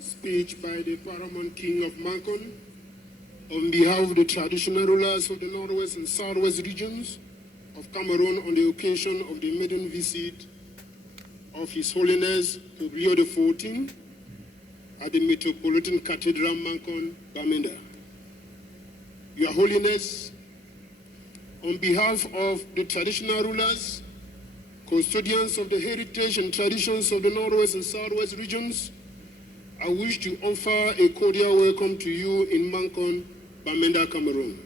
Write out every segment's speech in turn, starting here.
Speech by the Paramount King of Mankon on behalf of the traditional rulers of the Northwest and Southwest regions of Cameroon on the occasion of the maiden visit of His Holiness Pope Leo XIV at the Metropolitan Cathedral Mankon, Bamenda. Your Holiness, on behalf of the traditional rulers, custodians of the heritage and traditions of the Northwest and Southwest regions, I wish to offer a cordial welcome to you in Mankon, Bamenda, Cameroon.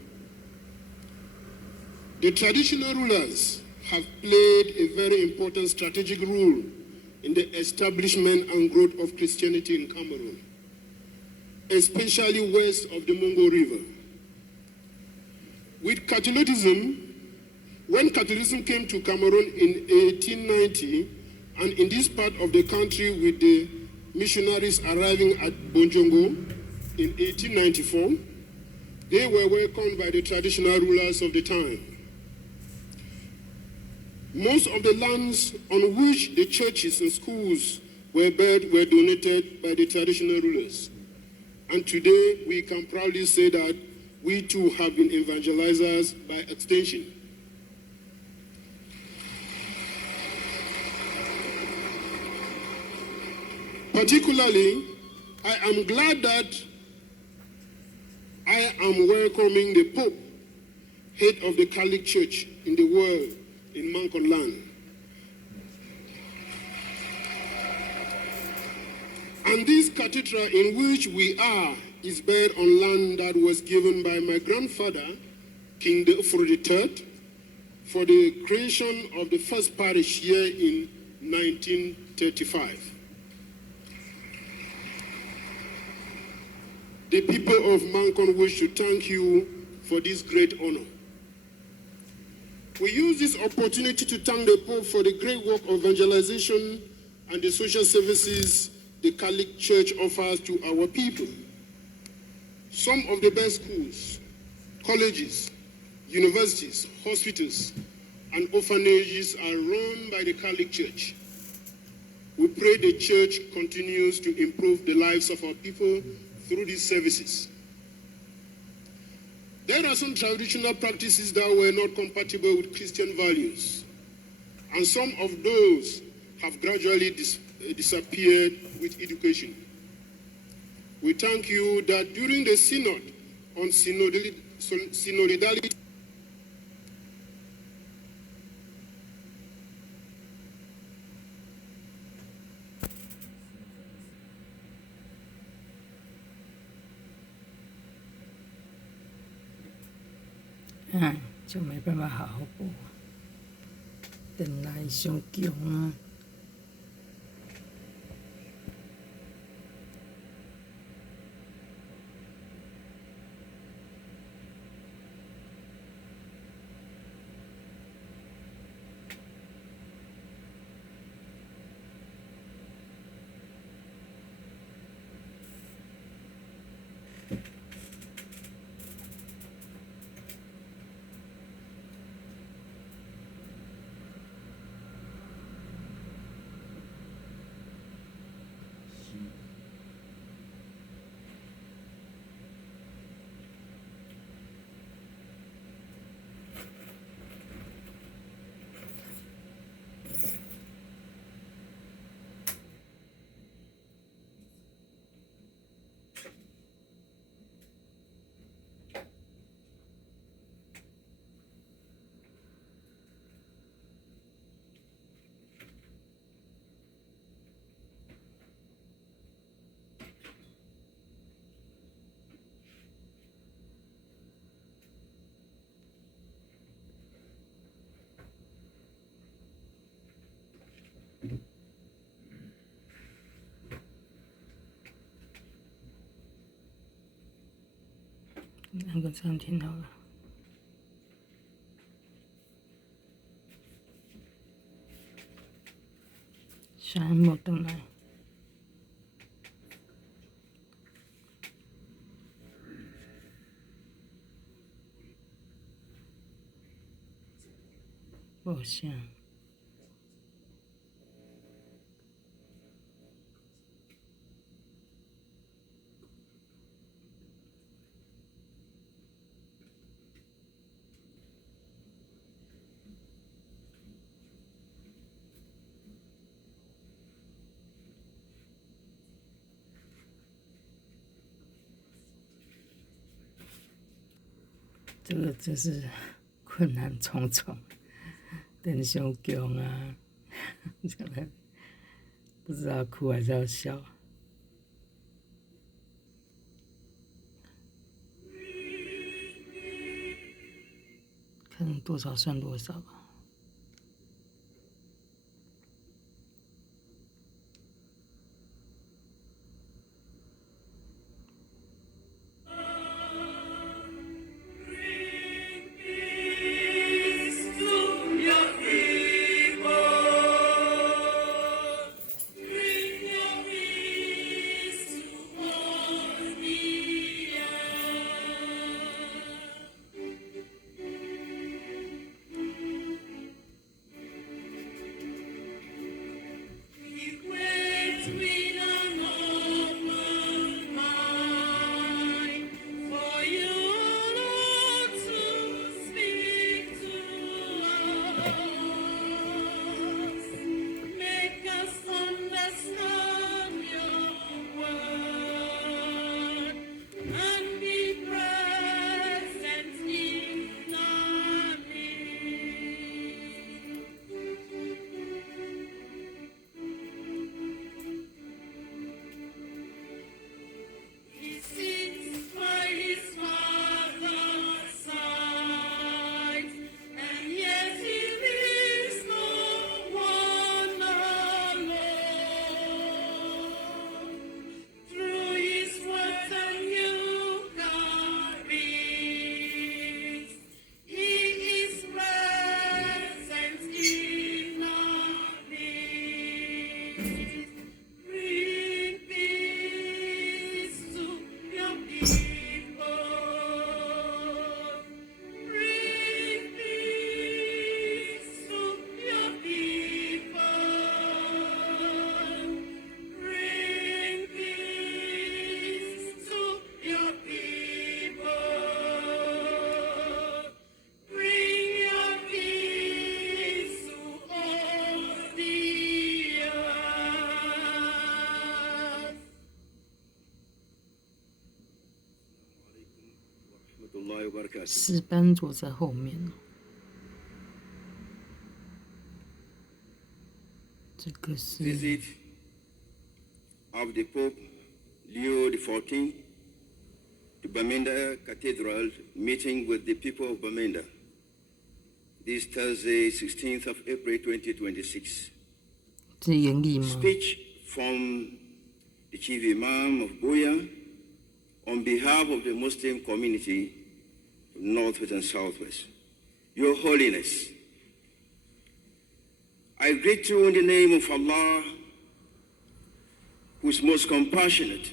The traditional rulers have played a very important strategic role in the establishment and growth of Christianity in Cameroon, especially west of the Mungo River. With Catholicism, when Catholicism came to Cameroon in 1890, and in this part of the country with the missionaries arriving at Bonjongo in 1894, they were welcomed by the traditional rulers of the time. Most of the lands on which the churches and schools were built were donated by the traditional rulers. And today we can proudly say that we too have been evangelizers by extension. Particularly, I am glad that I am welcoming the Pope, head of the Catholic Church in the world, in Mankon land. And this cathedral in which we are is built on land that was given by my grandfather, King Deofro III, for the creation of the first parish here in 1935. The people of Mankon wish to thank you for this great honor. We use this opportunity to thank the Pope for the great work of evangelization and the social services the Catholic Church offers to our people. Some of the best schools, colleges, universities, hospitals, and orphanages are run by the Catholic Church. We pray the Church continues to improve the lives of our people through these services. There are some traditional practices that were not compatible with Christian values, and some of those have gradually disappeared with education. We thank you that during the Synod on synodality,就没办法好好播，等来上强啊！那个这样挺好了。啥也没回来。没啥。这个真是困难重重，灯伤强啊！真的不知道哭还是要笑。看多少算多少吧。石斑坐在后面哦。这个是 Visit of the Pope Leo XIV to Bamenda Cathedral, meeting with the people of Bamenda this Thursday, 16th of April 2026. 这是严厉吗？ Speech from the Chief Imam of Buya on behalf of the Muslim community of Northwest and Southwest. Your Holiness, I greet you in the name of Allah, who is most compassionate,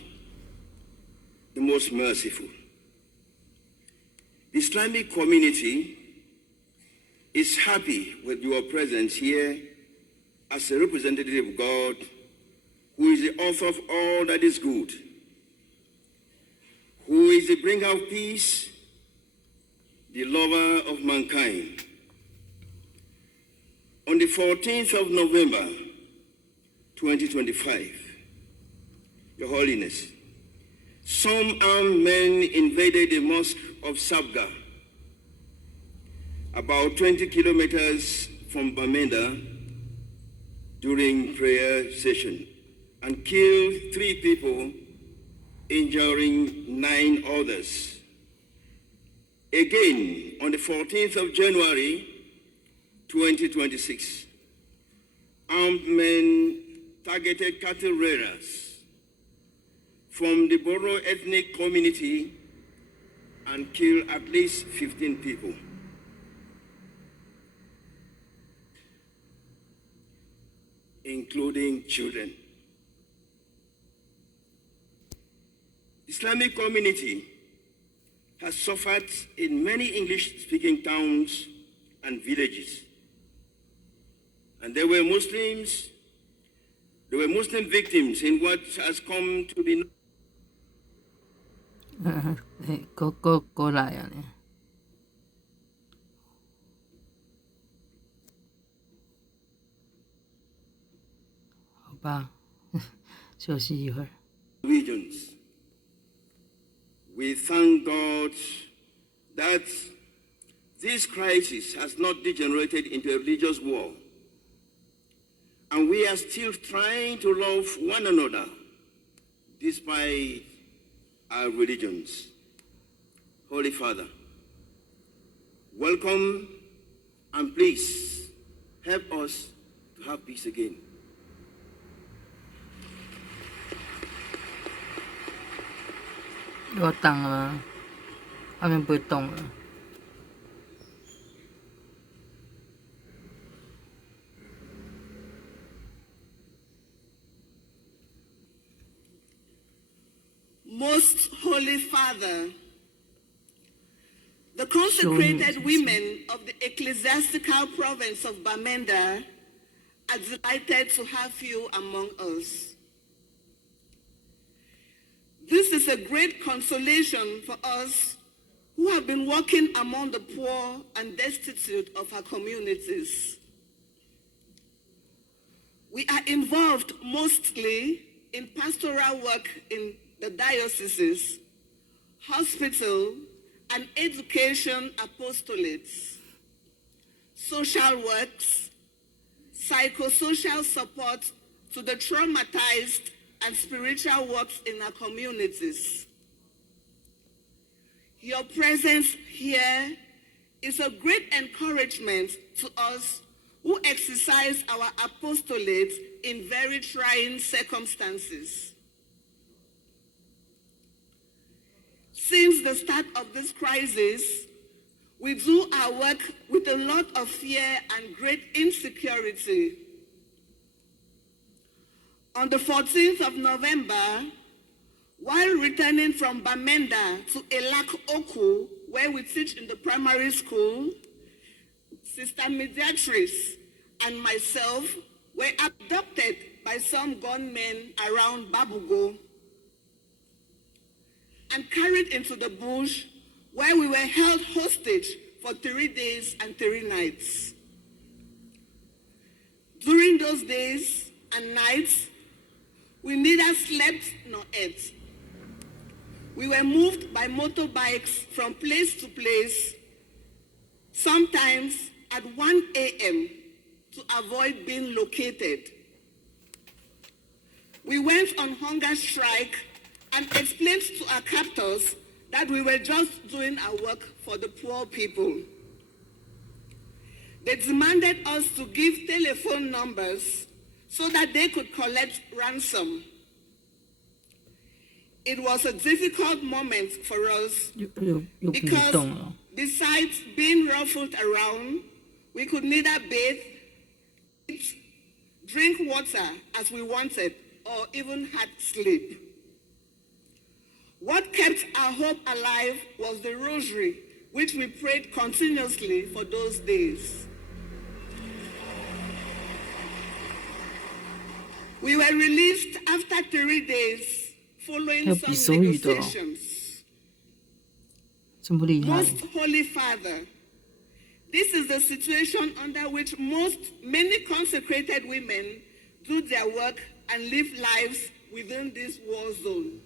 the most merciful. The Islamic community is happy with your presence here as a representative of God, who is the author of all that is good, who is the bringer of peace, the lover of mankind. On the 14th of November, 2025, Your Holiness, some armed men invaded the mosque of Sabga, about 20 kilometers from Bamenda, during prayer session, and killed 3 people, injuring 9 others. Again, on the 14th of January, 2026, armed men targeted cattle rearers from the Boro ethnic community and killed at least 15 people. Including children. Islamic community has suffered in many English-speaking towns and villages. And there were Muslim victims in what has come to be known. 过来啊你。好吧，休息一会儿。Regions. We thank God that this crisis has not degenerated into a religious war. And we are still trying to love one another despite our religions. Holy Father, welcome and please help us to have peace again. 要动了吗？画面不会动了。Most Holy Father, the consecrated women of the ecclesiastical province of Bamenda are delighted to have you among us. This is a great consolation for us who have been working among the poor and destitute of our communities. We are involved mostly in pastoral work in the dioceses, hospital, and education apostolates, social works, psychosocial support to the traumatized, and spiritual works in our communities. Your presence here is a great encouragement to us who exercise our apostolate in very trying circumstances. Since the start of this crisis, we do our work with a lot of fear and great insecurity. On the 14th of November, while returning from Bamenda to Elak Oku, where we teach in the primary school, Sister Mediatrice and myself were abducted by some gunmen around Babugo and carried into the bush, where we were held hostage for 3 days and 3 nights. During those days and nights, we neither slept nor ate. We were moved by motorbikes from place to place, sometimes at 1 a.m. to avoid being located. We went on hunger strike and explained to our captors that we were just doing our work for the poor people. They demanded us to give telephone numbers so that they could collect ransom. It was a difficult moment for us because besides being ruffled around, we could neither bathe, eat, drink water as we wanted, or even had sleep. What kept our hope alive was the rosary, which we prayed continuously for those days. We were released after 3 days, following some negotiations. Most Holy Father, this is the situation under which many consecrated women do their work and live lives within this war zone.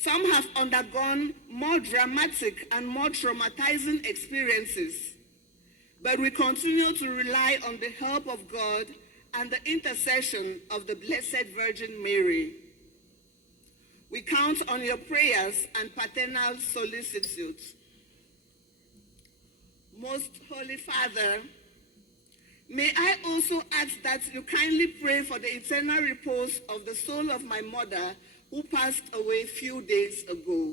Some have undergone more dramatic and more traumatizing experiences, but we continue to rely on the help of God and the intercession of the Blessed Virgin Mary. We count on your prayers and paternal solicitude. Most Holy Father, may I also ask that you kindly pray for the eternal repose of the soul of my mother, who passed away a few days ago.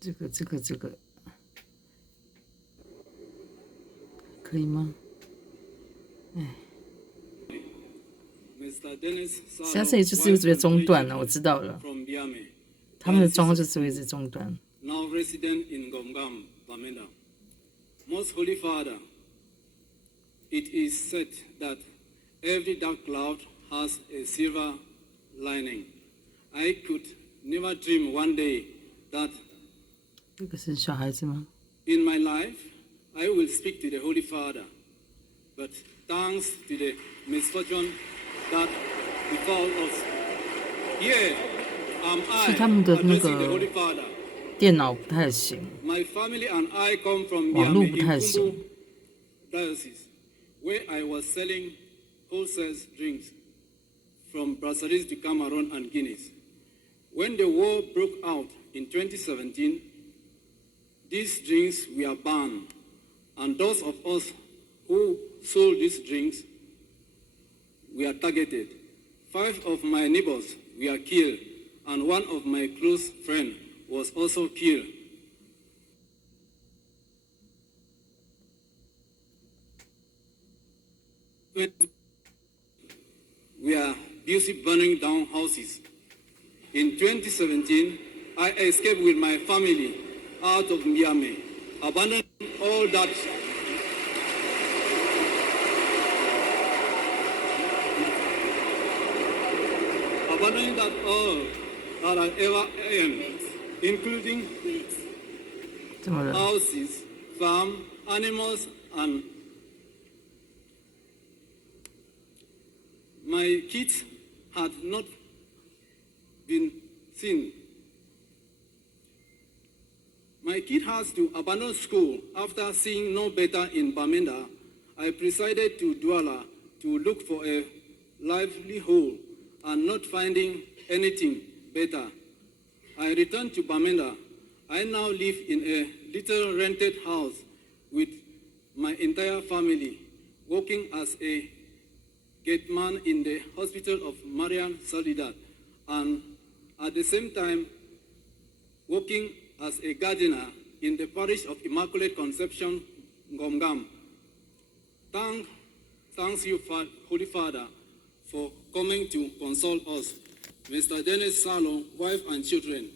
这个，可以吗？哎，现在这里就是会中断了，我知道了。他们的状况就是会一直中断。Now resident in Gomgam, Bamenda. Most Holy Father, it is said that every dark cloud has a silver lining. I could never dream one day that 这个是小孩子吗？ in my life I will speak to the Holy Father. But thanks to the misfortune that befell us, here am I 是他们的那 addressing the 个 Holy Father. 电脑不太行， My family and I come from 网络 Miami 不 in 太行。 Kumbu Diocese, where I was selling wholesale drinks from brasseries to Cameroon and Guinea. When the war broke out in 2017, these drinks were banned, and those of us who sold these drinks were targeted. 5 of my neighbors were killed, and one of my close friends was also killed. We are busy burning down houses. In 2017, I escaped with my family out of Miami, abandoning all that. Abandoning that all that I ever owned, including 怎么了？ houses, farm, animals, and my kids had not been seen. My kid has to abandon school after seeing no better in Bamenda. I proceeded to Douala to look for a livelihood and not finding anything better. I returned to Bamenda. I now live in a little rented house with my entire family, working as a gate man in the hospital of Marian Soledad, and at the same time working as a gardener in the parish of Immaculate Conception, Gomgam. Thanks you, Holy Father, for coming to console us. Mr. Dennis Salo, wife and children,